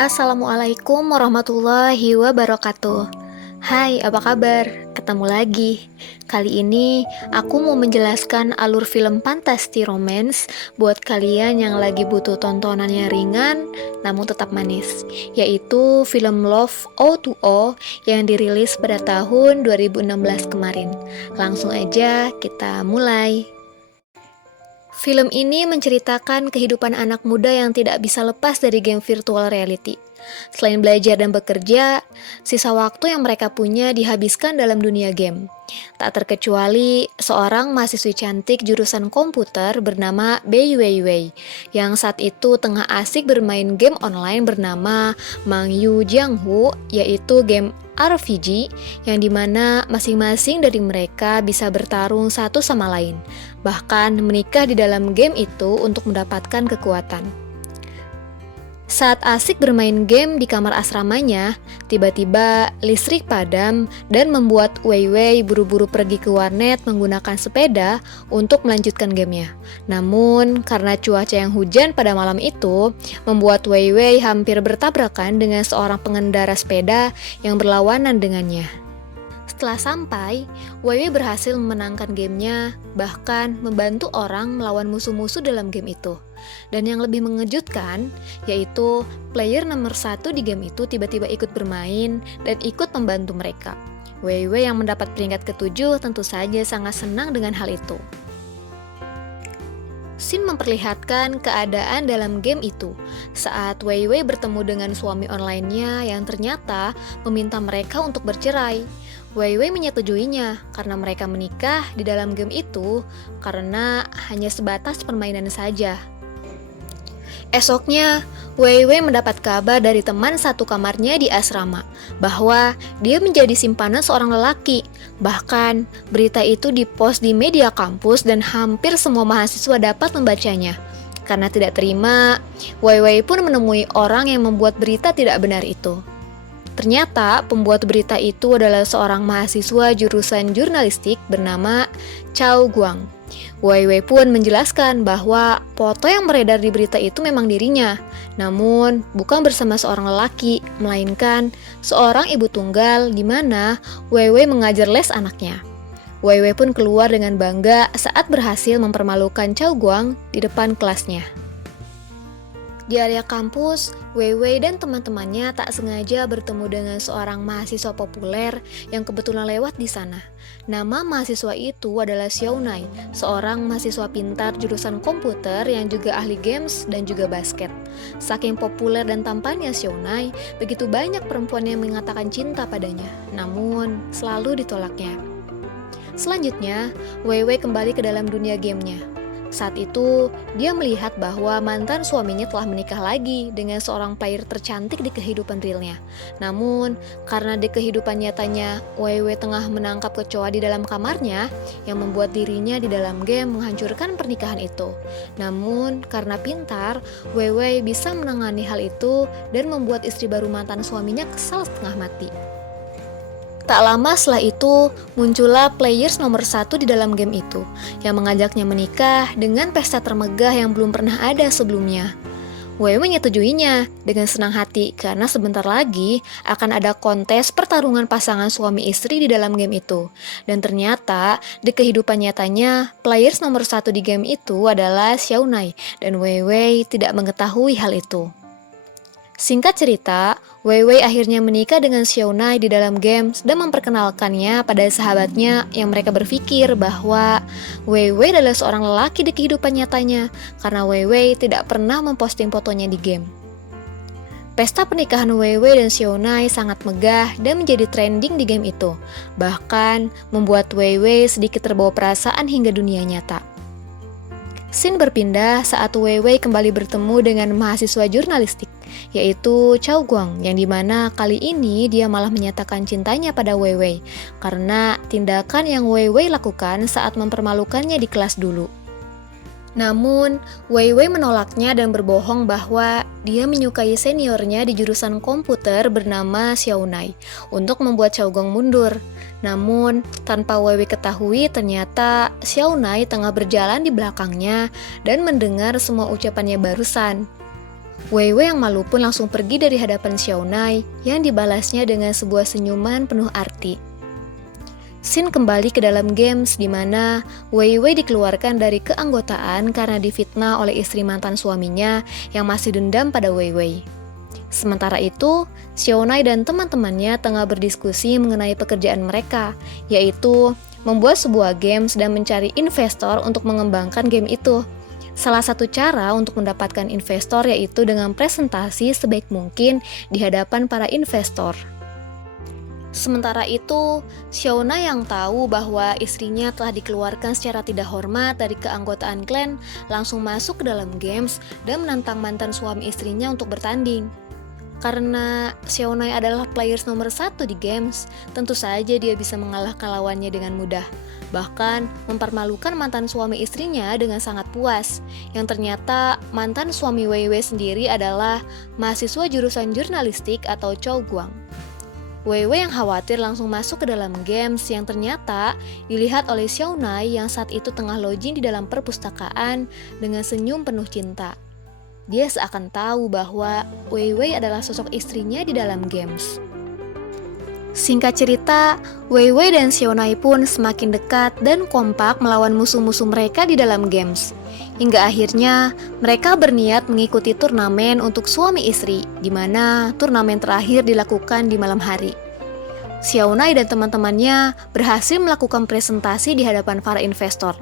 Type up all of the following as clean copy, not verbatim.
Assalamualaikum warahmatullahi wabarakatuh. Hai, apa kabar? Ketemu lagi. Kali ini aku mau menjelaskan alur film fantasi romance buat kalian yang lagi butuh tontonan yang ringan namun tetap manis, yaitu film Love O2O yang dirilis pada tahun 2016 kemarin. Langsung aja kita mulai. Film ini menceritakan kehidupan anak muda yang tidak bisa lepas dari game virtual reality. Selain belajar dan bekerja, sisa waktu yang mereka punya dihabiskan dalam dunia game. Tak terkecuali seorang mahasiswi cantik jurusan komputer bernama Bei Weiwei, yang saat itu tengah asik bermain game online bernama Mang Yu Jianghu, yaitu game RPG yang dimana masing-masing dari mereka bisa bertarung satu sama lain, bahkan menikah di dalam game itu untuk mendapatkan kekuatan. Saat asik bermain game di kamar asramanya, tiba-tiba listrik padam dan membuat Weiwei buru-buru pergi ke warnet menggunakan sepeda untuk melanjutkan gamenya. Namun, karena cuaca yang hujan pada malam itu, membuat Weiwei hampir bertabrakan dengan seorang pengendara sepeda yang berlawanan dengannya. Setelah sampai, Weiwei berhasil memenangkan gamenya, bahkan membantu orang melawan musuh-musuh dalam game itu. Dan yang lebih mengejutkan, yaitu player nomor 1 di game itu tiba-tiba ikut bermain dan ikut membantu mereka. Weiwei yang mendapat peringkat ke-7 tentu saja sangat senang dengan hal itu. Scene memperlihatkan keadaan dalam game itu saat Weiwei bertemu dengan suami online-nya yang ternyata meminta mereka untuk bercerai. Weiwei menyetujuinya karena mereka menikah di dalam game itu karena hanya sebatas permainan saja. Esoknya, Weiwei mendapat kabar dari teman satu kamarnya di asrama bahwa dia menjadi simpanan seorang lelaki. Bahkan, berita itu dipost di media kampus dan hampir semua mahasiswa dapat membacanya. Karena tidak terima, Weiwei pun menemui orang yang membuat berita tidak benar itu. Ternyata pembuat berita itu adalah seorang mahasiswa jurusan jurnalistik bernama Chao Guang. Weiwei pun menjelaskan bahwa foto yang beredar di berita itu memang dirinya, namun bukan bersama seorang lelaki, melainkan seorang ibu tunggal di mana Weiwei mengajar les anaknya. Weiwei pun keluar dengan bangga saat berhasil mempermalukan Chao Guang di depan kelasnya. Di area kampus, Weiwei dan teman-temannya tak sengaja bertemu dengan seorang mahasiswa populer yang kebetulan lewat di sana. Nama mahasiswa itu adalah Xiaonai, seorang mahasiswa pintar jurusan komputer yang juga ahli games dan juga basket. Saking populer dan tampannya Xiaonai, begitu banyak perempuan yang mengatakan cinta padanya, namun selalu ditolaknya. Selanjutnya, Weiwei kembali ke dalam dunia gamenya. Saat itu, dia melihat bahwa mantan suaminya telah menikah lagi dengan seorang player tercantik di kehidupan realnya. Namun, karena di kehidupan nyatanya, Weiwei tengah menangkap kecoa di dalam kamarnya yang membuat dirinya di dalam game menghancurkan pernikahan itu. Namun, karena pintar, Weiwei bisa menangani hal itu dan membuat istri baru mantan suaminya kesal setengah mati. Tak lama setelah itu, muncullah players nomor 1 di dalam game itu, yang mengajaknya menikah dengan pesta termegah yang belum pernah ada sebelumnya. Weiwei menyetujuinya dengan senang hati karena sebentar lagi akan ada kontes pertarungan pasangan suami istri di dalam game itu. Dan ternyata, di kehidupan nyatanya, players nomor 1 di game itu adalah Xiaonai, dan Weiwei tidak mengetahui hal itu. Singkat cerita, Weiwei akhirnya menikah dengan Xiaonai di dalam games dan memperkenalkannya pada sahabatnya yang mereka berpikir bahwa Weiwei adalah seorang lelaki di kehidupan nyatanya karena Weiwei tidak pernah memposting fotonya di game. Pesta pernikahan Weiwei dan Xiaonai sangat megah dan menjadi trending di game itu, bahkan membuat Weiwei sedikit terbawa perasaan hingga dunia nyata. Scene berpindah saat Weiwei kembali bertemu dengan mahasiswa jurnalistik, yaitu Chao Guang, yang dimana kali ini dia malah menyatakan cintanya pada Weiwei karena tindakan yang Weiwei lakukan saat mempermalukannya di kelas dulu. Namun, Weiwei menolaknya dan berbohong bahwa dia menyukai seniornya di jurusan komputer bernama Xiaonai untuk membuat Chao Guang mundur. Namun, tanpa Weiwei ketahui ternyata Xiaonai tengah berjalan di belakangnya dan mendengar semua ucapannya barusan. Wei Wei yang malu pun langsung pergi dari hadapan Xiaonai yang dibalasnya dengan sebuah senyuman penuh arti. Xin kembali ke dalam games di mana Wei Wei dikeluarkan dari keanggotaan karena difitnah oleh istri mantan suaminya yang masih dendam pada Wei Wei. Sementara itu, Xiaonai dan teman-temannya tengah berdiskusi mengenai pekerjaan mereka, yaitu membuat sebuah games dan mencari investor untuk mengembangkan game itu. Salah satu cara untuk mendapatkan investor yaitu dengan presentasi sebaik mungkin di hadapan para investor. Sementara itu, Xiaona yang tahu bahwa istrinya telah dikeluarkan secara tidak hormat dari keanggotaan klan langsung masuk ke dalam games dan menantang mantan suami istrinya untuk bertanding. Karena Xiaonai adalah players nomor 1 di games, tentu saja dia bisa mengalahkan lawannya dengan mudah. Bahkan mempermalukan mantan suami istrinya dengan sangat puas. Yang ternyata mantan suami Wei Wei sendiri adalah mahasiswa jurusan jurnalistik atau Chou Guang. Wei Wei yang khawatir langsung masuk ke dalam games yang ternyata dilihat oleh Xiaonai yang saat itu tengah login di dalam perpustakaan dengan senyum penuh cinta. Dia seakan tahu bahwa Wei Wei adalah sosok istrinya di dalam games. Singkat cerita, Wei Wei dan Xiaonai pun semakin dekat dan kompak melawan musuh-musuh mereka di dalam games. Hingga akhirnya, mereka berniat mengikuti turnamen untuk suami istri, di mana turnamen terakhir dilakukan di malam hari. Xiaonai dan teman-temannya berhasil melakukan presentasi di hadapan para investor.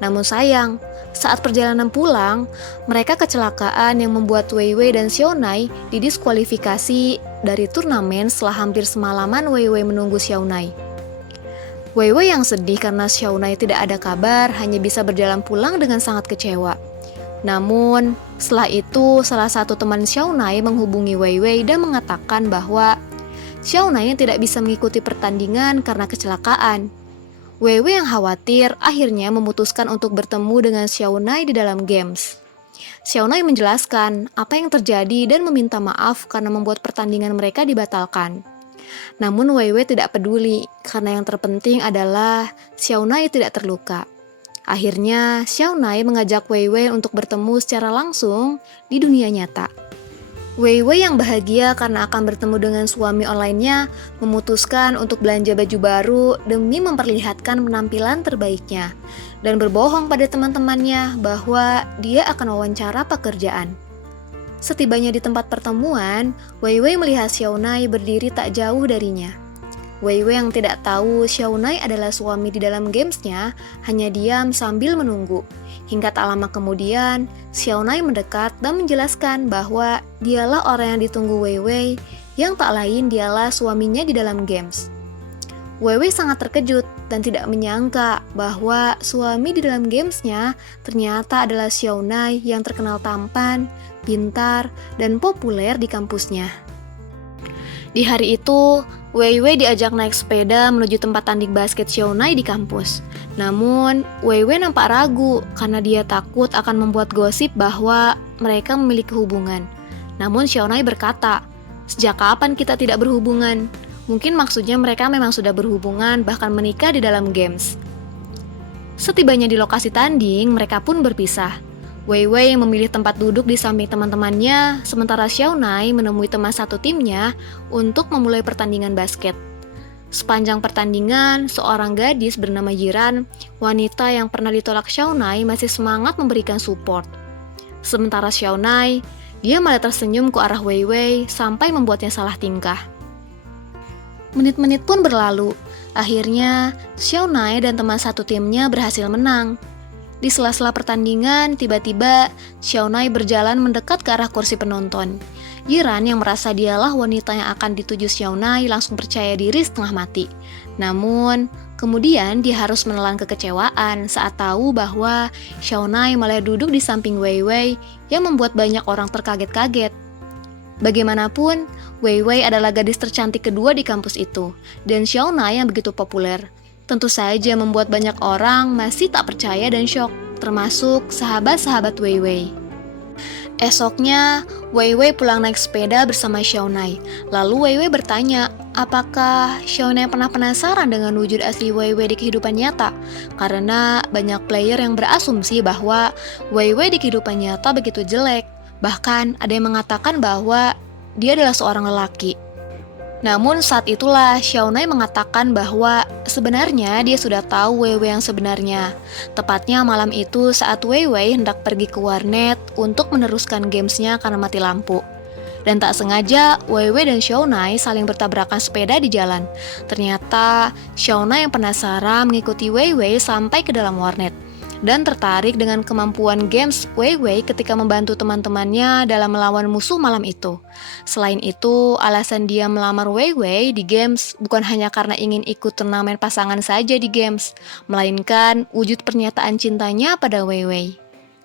Namun sayang, saat perjalanan pulang, mereka kecelakaan yang membuat Wei Wei dan Xiaonai didiskualifikasi dari turnamen setelah hampir semalaman Wei Wei menunggu Xiaonai. Wei Wei yang sedih karena Xiaonai tidak ada kabar hanya bisa berjalan pulang dengan sangat kecewa. Namun, setelah itu salah satu teman Xiaonai menghubungi Wei Wei dan mengatakan bahwa Xiaonai tidak bisa mengikuti pertandingan karena kecelakaan. Wei Wei yang khawatir akhirnya memutuskan untuk bertemu dengan Xiaonai di dalam games. Xiaonai menjelaskan apa yang terjadi dan meminta maaf karena membuat pertandingan mereka dibatalkan. Namun Wei Wei tidak peduli karena yang terpenting adalah Xiaonai tidak terluka. Akhirnya Xiaonai mengajak Wei Wei untuk bertemu secara langsung di dunia nyata. Wei Wei yang bahagia karena akan bertemu dengan suami online-nya memutuskan untuk belanja baju baru demi memperlihatkan penampilan terbaiknya dan berbohong pada teman-temannya bahwa dia akan wawancara pekerjaan. Setibanya di tempat pertemuan, Wei Wei melihat Xiaonai berdiri tak jauh darinya. Wei Wei yang tidak tahu Xiaonai adalah suami di dalam gamesnya hanya diam sambil menunggu. Hingga tak lama kemudian, Xiaonai mendekat dan menjelaskan bahwa dialah orang yang ditunggu Wei Wei, yang tak lain dialah suaminya di dalam games. Wei Wei sangat terkejut dan tidak menyangka bahwa suami di dalam gamesnya ternyata adalah Xiaonai yang terkenal tampan, pintar, dan populer di kampusnya. Di hari itu, Wei Wei diajak naik sepeda menuju tempat tanding basket Xiaonai di kampus. Namun, Wei Wei nampak ragu karena dia takut akan membuat gosip bahwa mereka memiliki hubungan. Namun Xiaonai berkata, "Sejak kapan kita tidak berhubungan? Mungkin maksudnya mereka memang sudah berhubungan bahkan menikah di dalam games." Setibanya di lokasi tanding, mereka pun berpisah. Wei Wei memilih tempat duduk di samping teman-temannya, sementara Xiaonai menemui teman satu timnya untuk memulai pertandingan basket. Sepanjang pertandingan, seorang gadis bernama Jiran, wanita yang pernah ditolak Xiaonai, masih semangat memberikan support. Sementara Xiaonai, dia malah tersenyum ke arah Wei Wei sampai membuatnya salah tingkah. Menit-menit pun berlalu. Akhirnya, Xiaonai dan teman satu timnya berhasil menang. Di sela-sela pertandingan, tiba-tiba Xiaonai berjalan mendekat ke arah kursi penonton. Jiran yang merasa dialah wanita yang akan dituju Xiaonai langsung percaya diri setengah mati. Namun, kemudian dia harus menelan kekecewaan saat tahu bahwa Xiaonai malah duduk di samping Wei Wei yang membuat banyak orang terkaget-kaget. Bagaimanapun, Wei Wei adalah gadis tercantik kedua di kampus itu, dan Xiaonai yang begitu populer. Tentu saja membuat banyak orang masih tak percaya dan syok, termasuk sahabat-sahabat Wei Wei. Esoknya, Wei Wei pulang naik sepeda bersama Xiaonai. Lalu Wei Wei bertanya, apakah Xiaonai pernah penasaran dengan wujud asli Wei Wei di kehidupan nyata? Karena banyak player yang berasumsi bahwa Wei Wei di kehidupan nyata begitu jelek. Bahkan ada yang mengatakan bahwa dia adalah seorang lelaki. Namun saat itulah Xiaonai mengatakan bahwa sebenarnya dia sudah tahu Wei Wei yang sebenarnya. Tepatnya malam itu saat Wei Wei hendak pergi ke warnet untuk meneruskan gamesnya karena mati lampu. Dan tak sengaja Wei Wei dan Xiaonai saling bertabrakan sepeda di jalan. Ternyata Xiaonai yang penasaran mengikuti Wei Wei sampai ke dalam warnet dan tertarik dengan kemampuan games Wei Wei ketika membantu teman-temannya dalam melawan musuh malam itu. Selain itu, alasan dia melamar Wei Wei di games bukan hanya karena ingin ikut turnamen pasangan saja di games, melainkan wujud pernyataan cintanya pada Wei Wei.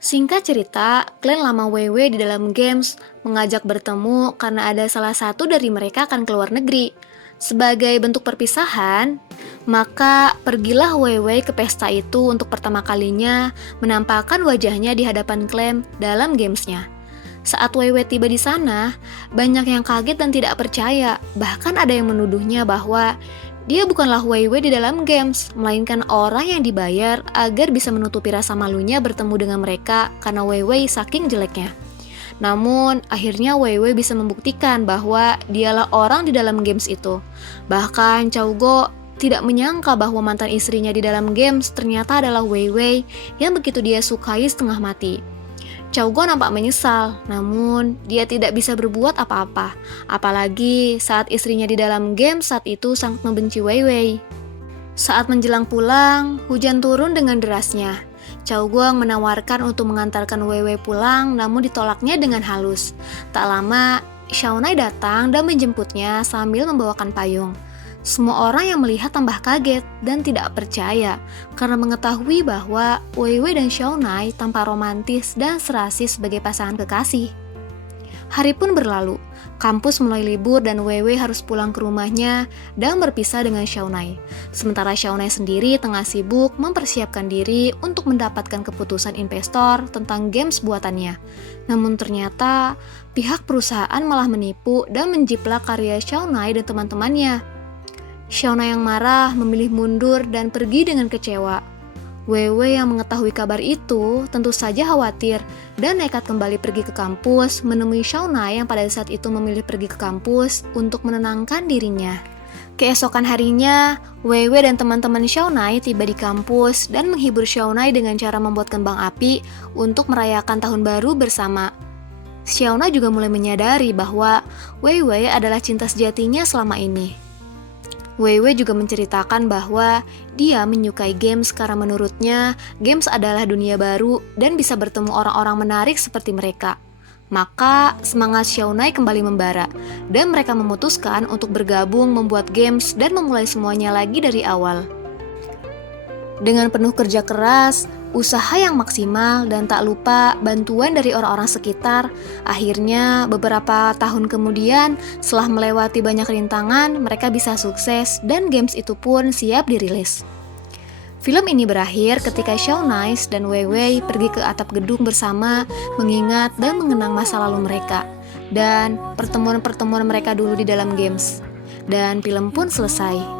Singkat cerita, klan lama Wei Wei di dalam games mengajak bertemu karena ada salah satu dari mereka akan keluar negeri. Sebagai bentuk perpisahan, maka pergilah Wei Wei ke pesta itu untuk pertama kalinya menampakkan wajahnya di hadapan klan dalam gamesnya. Saat Wei Wei tiba di sana, banyak yang kaget dan tidak percaya. Bahkan ada yang menuduhnya bahwa dia bukanlah Wei Wei di dalam games, melainkan orang yang dibayar agar bisa menutupi rasa malunya bertemu dengan mereka karena Wei Wei saking jeleknya. Namun, akhirnya Wei Wei bisa membuktikan bahwa dialah orang di dalam games itu. Bahkan, Chao Guo tidak menyangka bahwa mantan istrinya di dalam games ternyata adalah Wei Wei yang begitu dia sukai setengah mati. Chao Guo nampak menyesal, namun dia tidak bisa berbuat apa-apa. Apalagi saat istrinya di dalam game saat itu sangat membenci Wei Wei. Saat menjelang pulang, hujan turun dengan derasnya. Chao Guo menawarkan untuk mengantarkan Wei Wei pulang, namun ditolaknya dengan halus. Tak lama, Xiaonai datang dan menjemputnya sambil membawakan payung. Semua orang yang melihat tambah kaget dan tidak percaya karena mengetahui bahwa Wei Wei dan Xiaonai tampak romantis dan serasi sebagai pasangan kekasih. Hari pun berlalu, kampus mulai libur dan Wei Wei harus pulang ke rumahnya dan berpisah dengan Xiaonai. Sementara Xiaonai sendiri tengah sibuk mempersiapkan diri untuk mendapatkan keputusan investor tentang games buatannya. Namun ternyata pihak perusahaan malah menipu dan menjiplak karya Xiaonai dan teman-temannya. Xiaonai yang marah memilih mundur dan pergi dengan kecewa. Wei Wei yang mengetahui kabar itu tentu saja khawatir dan nekat kembali pergi ke kampus menemui Xiaonai yang pada saat itu memilih pergi ke kampus untuk menenangkan dirinya. Keesokan harinya, Wei Wei dan teman-teman Xiaonai tiba di kampus dan menghibur Xiaonai dengan cara membuat kembang api untuk merayakan tahun baru bersama. Xiaonai juga mulai menyadari bahwa Wei Wei adalah cinta sejatinya selama ini. Wei Wei juga menceritakan bahwa dia menyukai games karena menurutnya games adalah dunia baru dan bisa bertemu orang-orang menarik seperti mereka. Maka semangat Xiaonai kembali membara dan mereka memutuskan untuk bergabung membuat games dan memulai semuanya lagi dari awal. Dengan penuh kerja keras, usaha yang maksimal, dan tak lupa bantuan dari orang-orang sekitar, akhirnya beberapa tahun kemudian, setelah melewati banyak rintangan, mereka bisa sukses dan games itu pun siap dirilis. Film ini berakhir ketika Xiaonai dan Wei Wei pergi ke atap gedung bersama, mengingat dan mengenang masa lalu mereka, dan pertemuan-pertemuan mereka dulu di dalam games. Dan film pun selesai.